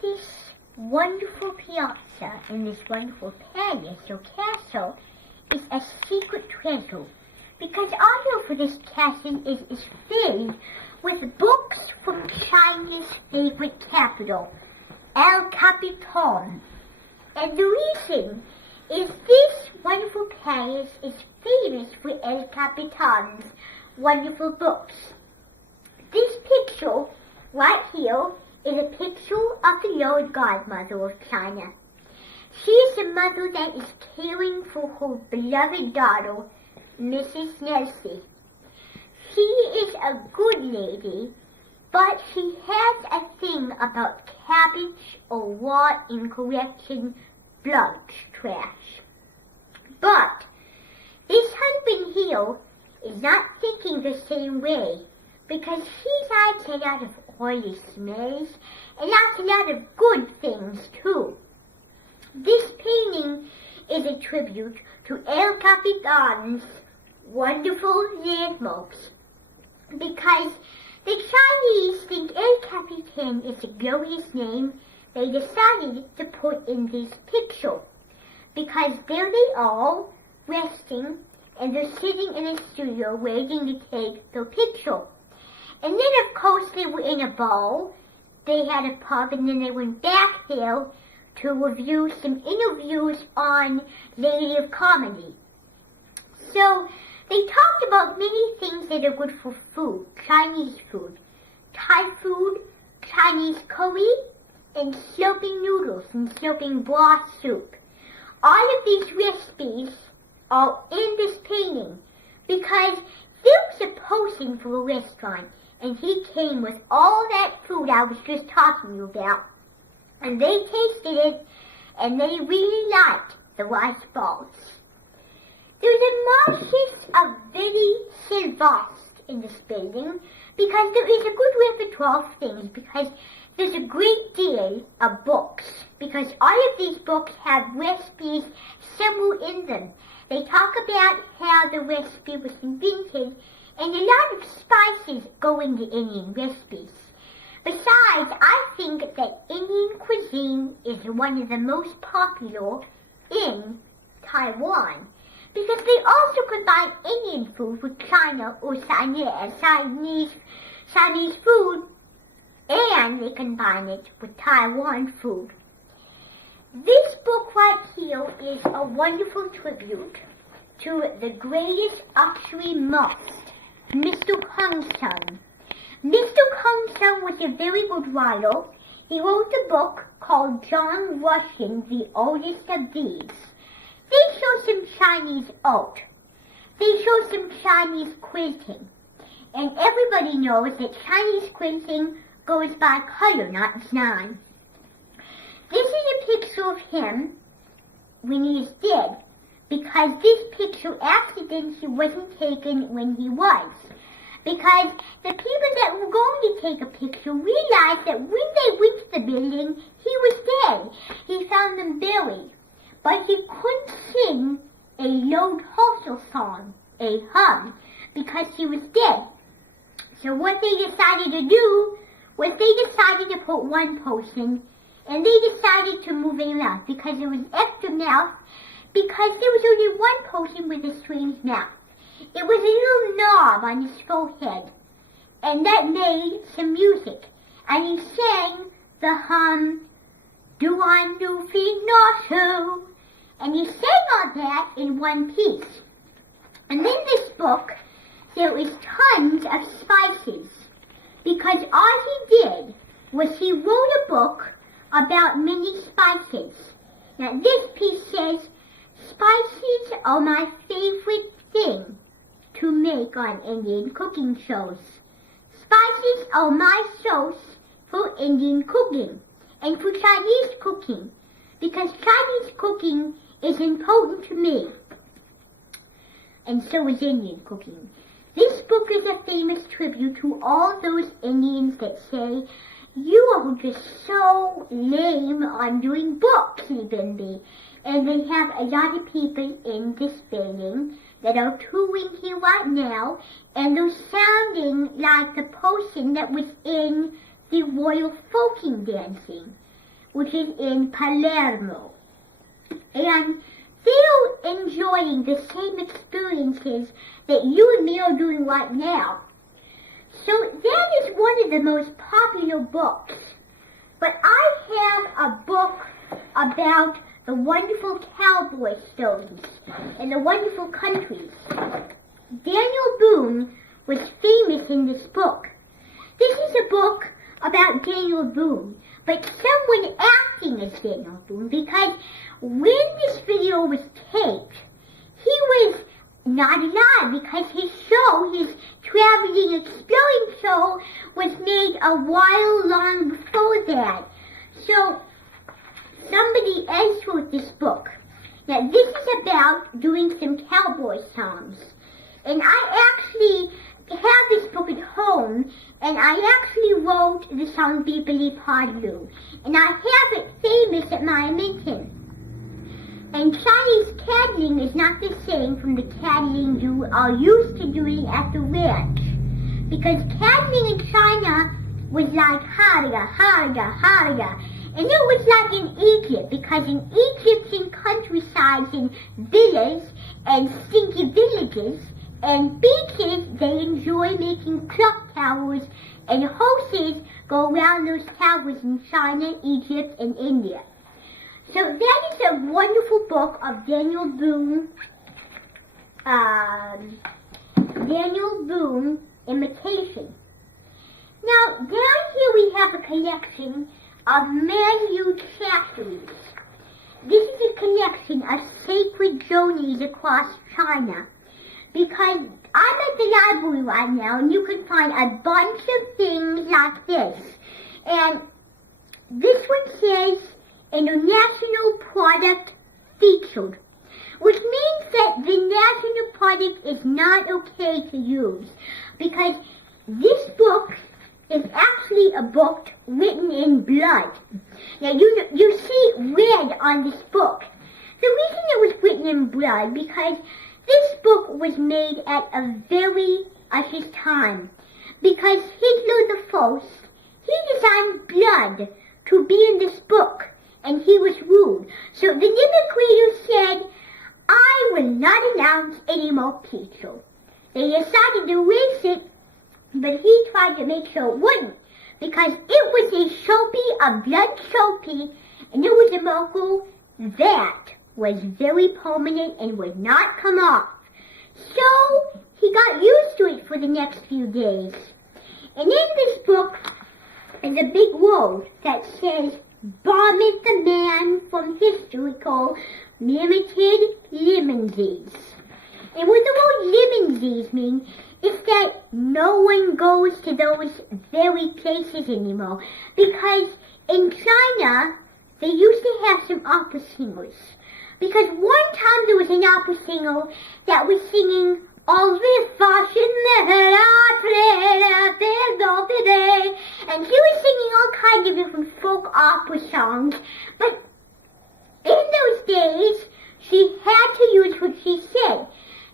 this wonderful piazza in this wonderful palace or castle is a secret treasure, because all over this castle is filled with books from China's favorite capital, El Capitan. And the reason is this wonderful palace is famous for El Capitan's wonderful books. This picture right here is a picture of the Lord Godmother of China. She is a mother that is caring for her beloved daughter, Mrs. Nelsie. She is a good lady, but she has a thing about cabbage or raw incorrection blood trash. But this husband here is not thinking the same way, because he likes a lot of oily smells and likes a lot of good things too. This painting is a tribute to El Capitan's wonderful landmarks, because the Chinese think El Capitan is a glorious name. They decided to put in this picture, because there they are, resting, and they're sitting in a studio waiting to take their picture. And then, of course, they were in a ball. They had a pub, and then they went back there to review some interviews on Lady of Comedy. So they talked about many things that are good for food: Chinese food, Thai food, Chinese curry, and sloping noodles and sloping broth soup. All of these recipes are in this painting, because there was a person for a restaurant, and he came with all that food I was just talking about. And they tasted it, and they really liked the rice balls. There's a marquise of very Sylvast in this building, because there is a good repertoire of things, because there's a great deal of books, because all of these books have recipes somewhere in them. They talk about how the recipe was invented, and a lot of spices go into Indian recipes. Besides, I think that Indian cuisine is one of the most popular in Taiwan, because they also combine Indian food with China or Chinese food, and they combine it with Taiwan food. This book right here is a wonderful tribute to the greatest luxury monk, Mr. Kung Sun. Mr. Kung Sun was a very good writer. He wrote a book called John Ruskin, the Oldest of Thieves. They show some Chinese art. They show some Chinese quilting. And everybody knows that Chinese quilting goes by color, not design. This is a picture of him when he is dead, because this picture accidentally wasn't taken when he was. Because the people that were going to take a picture realized that when they went to the building, he was dead. He found them buried. But he couldn't sing a Lord Horsel song, a hum, because he was dead. So what they decided to do was they decided to put one person, and they decided to move it around, because there was extra mouth, because there was only one person with a strange mouth. It was a little knob on his forehead, and that made some music. And he sang the hum, "Do I know feet not so?" And he sang all that in one piece. And in this book, there is tons of spices, because all he did was he wrote a book about many spices. Now this piece says, "Spices are my favorite thing to make on Indian cooking shows. Spices are my sauce for Indian cooking and for Chinese cooking, because Chinese cooking is important to me, and so is Indian cooking." This book is a famous tribute to all those Indians that say, "You are just so lame on doing bookkeeping." And they have a lot of people in this building that are touring here right now, and they're sounding like the person that was in the royal folking dancing. which is in Palermo. And they're enjoying the same experiences that you and me are doing right now. So that is one of the most popular books. But I have a book about the wonderful cowboy stories in the wonderful countries. Daniel Boone was famous in this book. This is a book about Daniel Boone, but someone acting as Daniel Boone, because when this video was taped, he was not alive because his show, his traveling exploring show, was made a while long before that. So somebody else wrote this book. Now this is about doing some cowboy songs. And I actually have this book at home, and I actually wrote the song Beepily Podloo. And I have it famous at my Minton. And Chinese cattling is not the same from the cattling you are used to doing at the ranch. Because cattling in China was like harga, harga, harga. And it was like in Egypt, because in Egyptian countrysides and villas and stinky villages and beaches, they enjoy making clock towers, and horses go around those towers in China, Egypt, and India. So that is a wonderful book of Daniel Boone, imitation. Now, down here we have a collection of manufactories. This is a collection of sacred journeys across China. Because I'm at the library right now, and you can find a bunch of things like this. And this one says International Product Featured, which means that the national product is not okay to use, because this book is actually a book written in blood. Now you see red on this book. The reason it was written in blood because this book was made at a very his time, because Hitler the First, he designed blood to be in this book, and he was rude. So the Nimbic reader said, I will not announce any more pizza. They decided to erase it, but he tried to make sure it wouldn't, because it was a Sharpie, a blood Sharpie, and it was a logo that was very permanent and would not come off. So he got used to it for the next few days. And in this book is a big word that says, Vomit the Man from Historical Limited Limousines. And what the word limousines mean is that no one goes to those very places anymore. Because in China, they used to have some opera singers. Because one time there was an opera singer that was singing all the fashion, and she was singing all kinds of different folk opera songs. But in those days, she had to use what she said,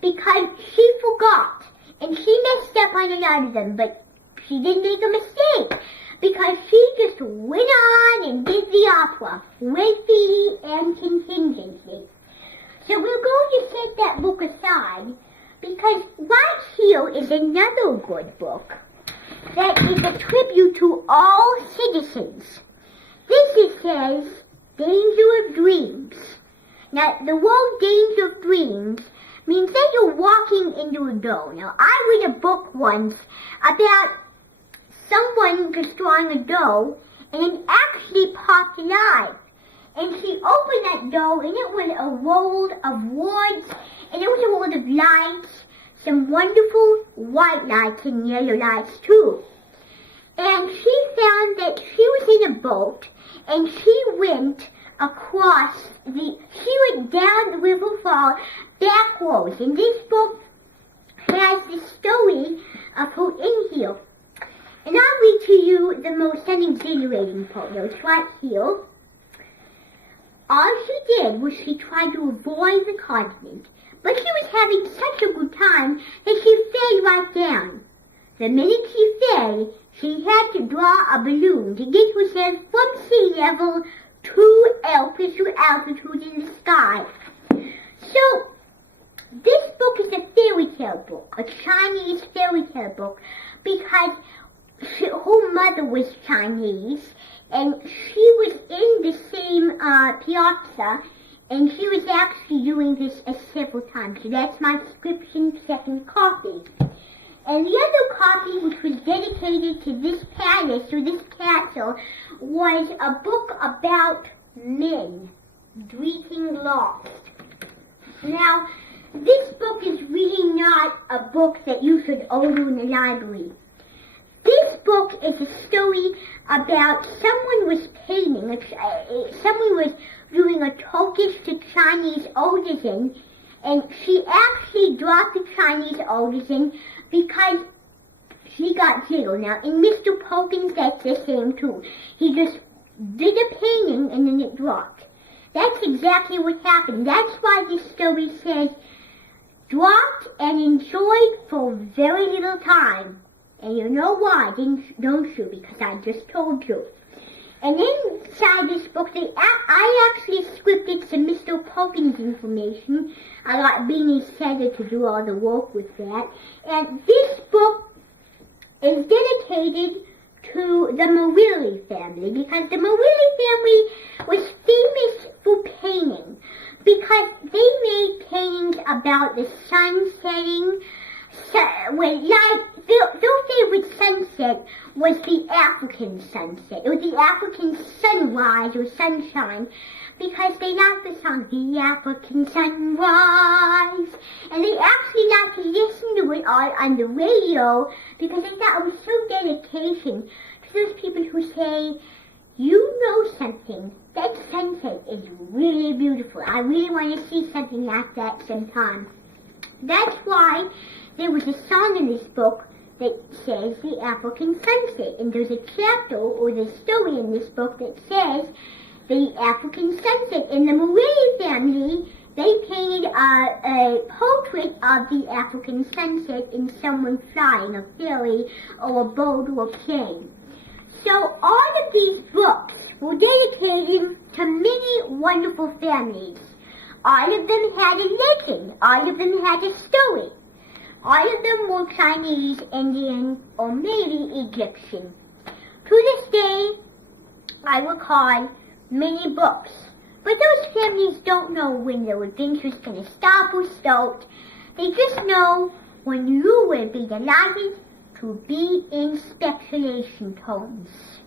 because she forgot, and she messed up on a lot of them, but she didn't make a mistake, because she just went on and did the opera with fee and contingency. So we're going to set that book aside, because right here is another good book that is a tribute to all citizens. This says, Danger of Dreams. Now, the word Danger of Dreams means that you're walking into a door. Now, I read a book once about someone destroying a door, and it actually popped alive. And she opened that door, and it was a world of woods, and it was a world of lights, some wonderful white lights and yellow lights too. And she found that she was in a boat, and she went down the river fall backwards. And this book has the story of her in here. And I'll read to you the most exhilarating part. It's right here. All she did was she tried to avoid the continent, but she was having such a good time that she fell right down. The minute she fell, she had to draw a balloon to get herself from sea level two official altitudes in the sky. So, this book is a fairy tale book, a Chinese fairy tale book, because her mother was Chinese, and she was in the same piazza, and she was actually doing this several times. So that's my subscription second copy. And the other copy, which was dedicated to this palace, or this castle, was a book about men greeting lost. Now, this book is really not a book that you should order in the library. This book is a story about someone was painting, someone was doing a Turkish to Chinese artisan, and she actually dropped the Chinese artisan because she got jiggled. Now, in Mr. Perkins, that's the same too. He just did a painting and then it dropped. That's exactly what happened. That's why this story says, dropped and enjoyed for very little time. And you know why, don't you? Because I just told you. And inside this book, I actually scripted some Mr. Perkins information. I got Beanie Setter to do all the work with that. And this book is dedicated to the Marilli family, because the Marilli family was famous for painting, because they made paintings about the sun setting. Their favorite sunset was the African sunset, or the African sunrise or sunshine, because they liked the song, The African Sunrise, and they actually liked to listen to it all on the radio, because they thought it was so dedication to those people who say, you know something, that sunset is really beautiful. I really want to see something like that sometime. That's why there was a song in this book that says the African sunset, and there's a chapter or the story in this book that says the African sunset. In the Marilli family, they painted a portrait of the African sunset in someone flying, a fairy or a bird or a plane. So all of these books were dedicated to many wonderful families. All of them had a legend. All of them had a story. All of them were Chinese, Indian, or maybe Egyptian. To this day, I recall many books. But those families don't know when their adventure's going to stop or start. They just know when you will be delighted to be in speculation tones.